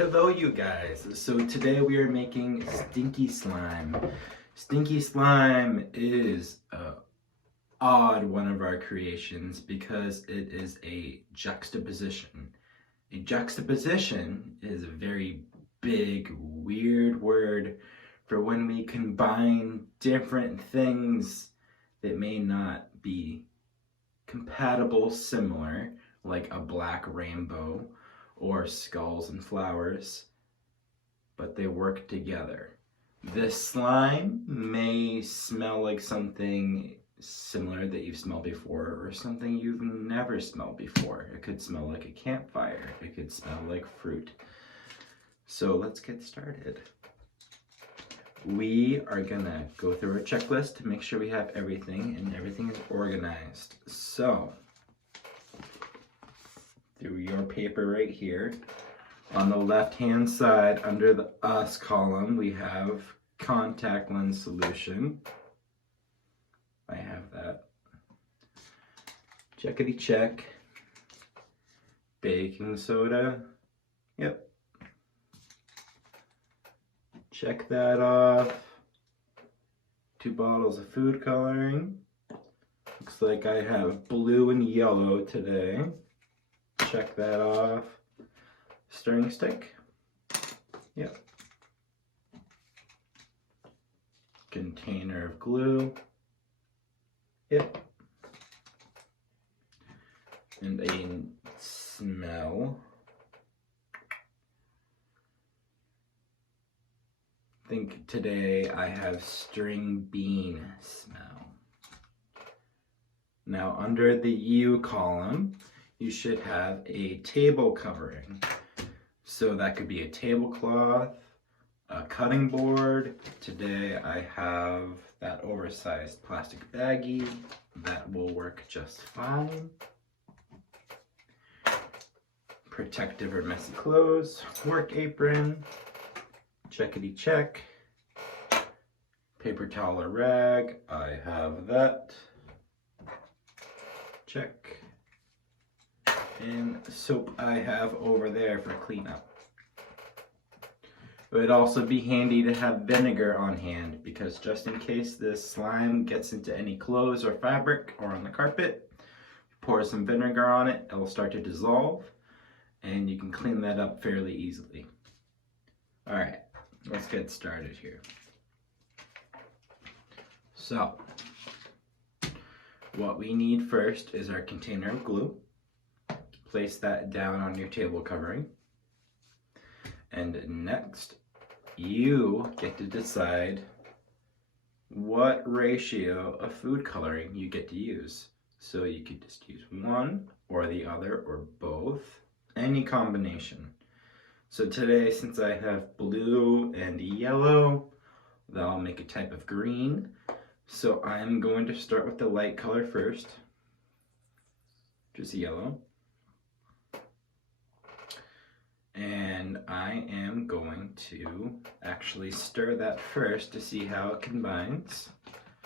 Hello you guys. So today we are making Stinky Slime. Stinky Slime is a odd one of our creations because it is a juxtaposition. A juxtaposition is a very big, weird word for when we combine different things that may not be compatible, similar, like a black rainbow or skulls and flowers, but they work together. This slime may smell like something similar that you've smelled before or something you've never smelled before. It could smell like a campfire. It could smell like fruit. So let's get started. We are gonna go through our checklist to make sure we have everything and everything is organized. So, through your paper right here, on the left-hand side, under the us column, we have contact lens solution. I have that. Checkity check. Baking soda. Yep. Check that off. 2 bottles of food coloring. Looks like I have blue and yellow today. Check that off. Stirring stick. Yep. Container of glue. Yep. And a smell. I think today I have string bean smell. Now under the U column, you should have a table covering. So that could be a tablecloth, a cutting board. Today I have that oversized plastic baggie. That will work just fine. Protective or messy clothes, work apron, checkity check. Paper towel or rag, I have that. Check. And soap I have over there for cleanup. It would also be handy to have vinegar on hand because just in case this slime gets into any clothes or fabric or on the carpet, pour some vinegar on it, it will start to dissolve and you can clean that up fairly easily. Alright, let's get started here. So, what we need first is our container of glue. Place that down on your table covering. And next, you get to decide what ratio of food coloring you get to use. So you could just use one or the other or both, any combination. So today, since I have blue and yellow, that'll make a type of green. So I'm going to start with the light color first, just yellow. And I am going to actually stir that first to see how it combines,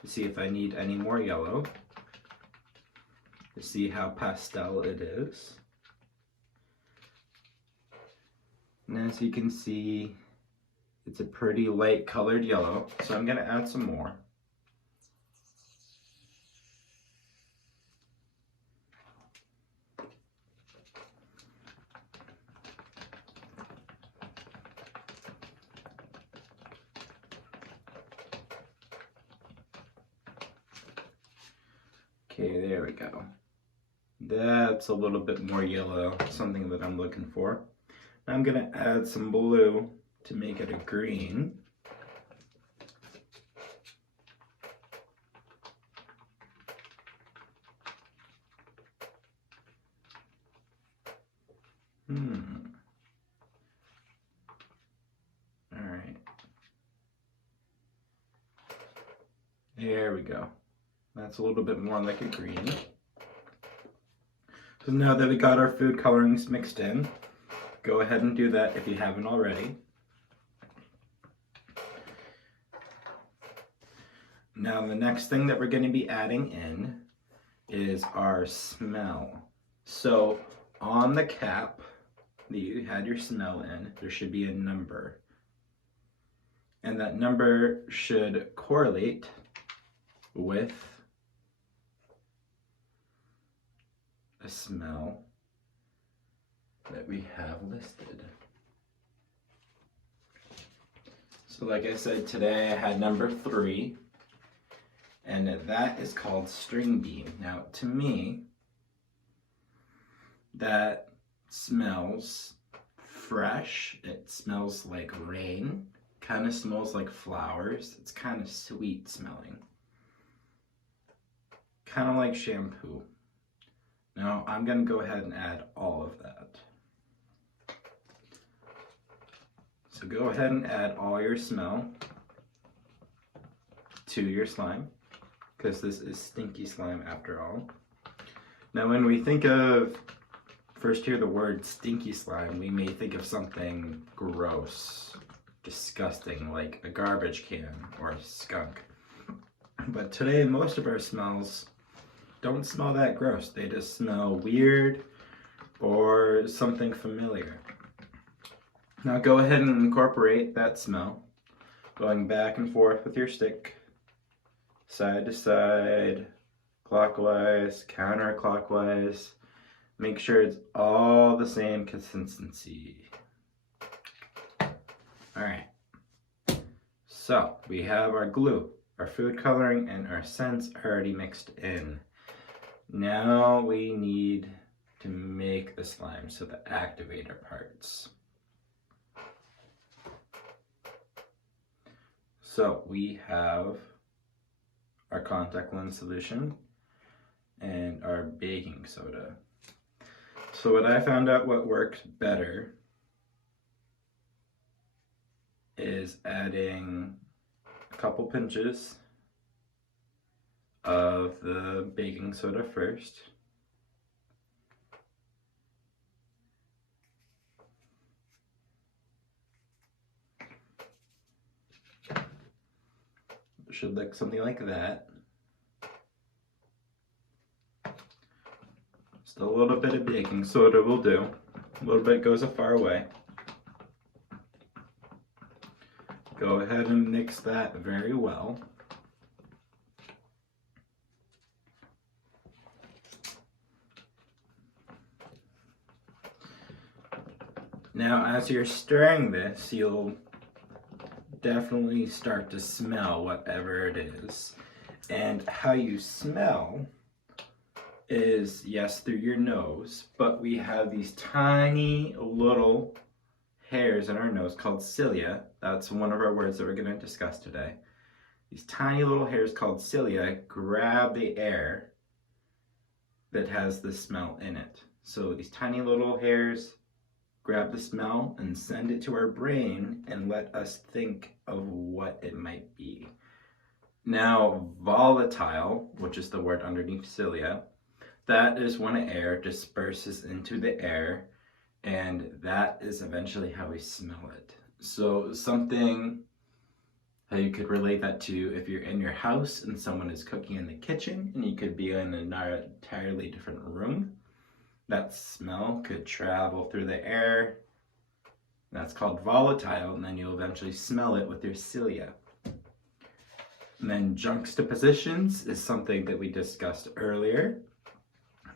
to see if I need any more yellow, to see how pastel it is. And as you can see, it's a pretty light colored yellow, so I'm going to add some more. Okay, there we go. That's a little bit more yellow, something that I'm looking for. Now I'm going to add some blue to make it a green. Alright. There we go. That's a little bit more like a green. So now that we got our food colorings mixed in, go ahead and do that if you haven't already. Now the next thing that we're going to be adding in is our smell. So on the cap, that you had your smell in, there should be a number. And that number should correlate with a smell that we have listed. So like I said, today I had number 3, and that is called string bean. Now to me, that smells fresh. It smells like rain, kind of smells like flowers. It's kind of sweet smelling, kind of like shampoo. Now I'm gonna go ahead and add all of that. So go ahead and add all your smell to your slime, because this is stinky slime after all. Now when we think of, first hear the word stinky slime, we may think of something gross, disgusting, like a garbage can or a skunk. But today most of our smells don't smell that gross. They just smell weird or something familiar. Now go ahead and incorporate that smell, going back and forth with your stick, side to side, clockwise, counterclockwise. Make sure it's all the same consistency. Alright, so we have our glue, our food coloring, and our scents already mixed in. Now we need to make the slime, so the activator parts. So we have our contact lens solution and our baking soda. So what I found out what works better is adding a couple pinches of the baking soda first. It should look something like that. Just a little bit of baking soda will do. A little bit goes a far way. Go ahead and mix that very well. Now, as you're stirring this, you'll definitely start to smell whatever it is. And how you smell is, yes, through your nose, but we have these tiny little hairs in our nose called cilia. That's one of our words that we're going to discuss today. These tiny little hairs called cilia grab the air that has the smell in it. So these tiny little hairs grab the smell and send it to our brain and let us think of what it might be. Now, volatile, which is the word underneath cilia, that is when air disperses into the air, and that is eventually how we smell it. So something that you could relate that to, if you're in your house and someone is cooking in the kitchen and you could be in an entirely different room, that smell could travel through the air. That's called volatile, and then you'll eventually smell it with your cilia. And then juxtapositions is something that we discussed earlier.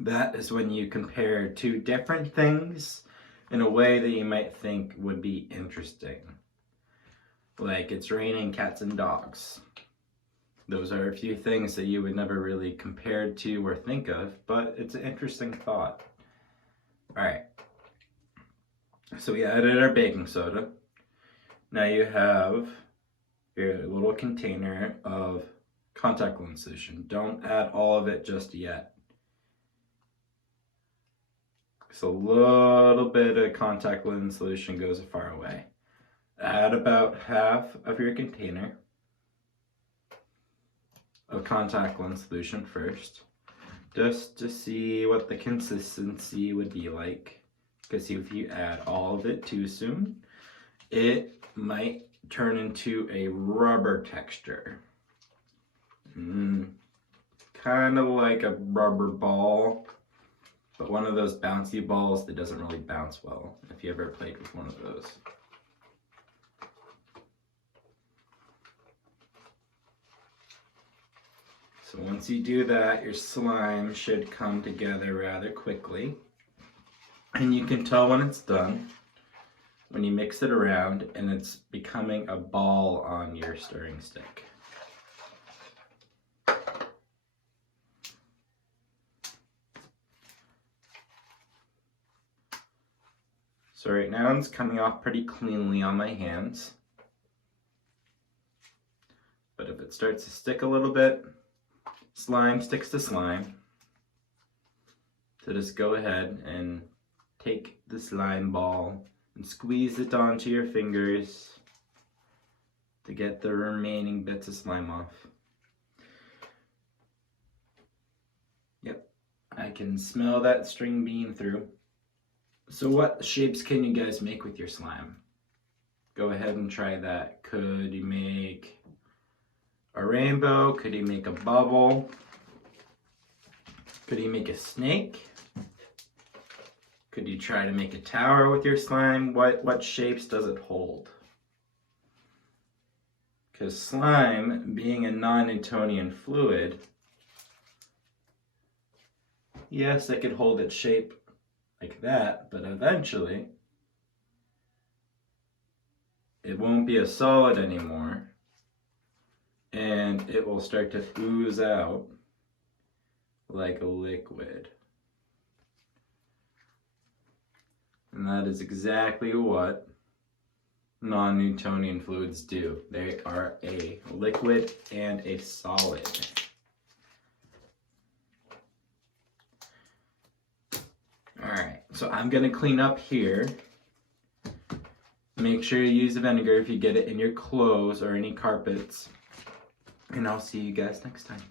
That is when you compare two different things in a way that you might think would be interesting. Like it's raining cats and dogs. Those are a few things that you would never really compare to or think of, but it's an interesting thought. Alright, so we added our baking soda. Now you have your little container of contact lens solution. Don't add all of it just yet. So a little bit of contact lens solution goes a far way. Add about half of your container of contact lens solution first, just to see what the consistency would be like. Because if you add all of it too soon, it might turn into a rubber texture. Kind of like a rubber ball. but one of those bouncy balls that doesn't really bounce well, if you ever played with one of those. So once you do that, your slime should come together rather quickly. And you can tell when it's done when you mix it around and it's becoming a ball on your stirring stick. So right now it's coming off pretty cleanly on my hands. But if it starts to stick a little bit, slime sticks to slime. So just go ahead and take the slime ball and squeeze it onto your fingers to get the remaining bits of slime off. Yep, I can smell that string being through. So what shapes can you guys make with your slime? Go ahead and try that. Could you make a rainbow? Could you make a bubble? Could you make a snake? Could you try to make a tower with your slime? What shapes does it hold? Because slime, being a non-Newtonian fluid, yes, it could hold its shape like that, but eventually it won't be a solid anymore, and it will start to ooze out like a liquid. And that is exactly what non-Newtonian fluids do. They are a liquid and a solid. Alright, so I'm going to clean up here. Make sure you use the vinegar if you get it in your clothes or any carpets. And I'll see you guys next time.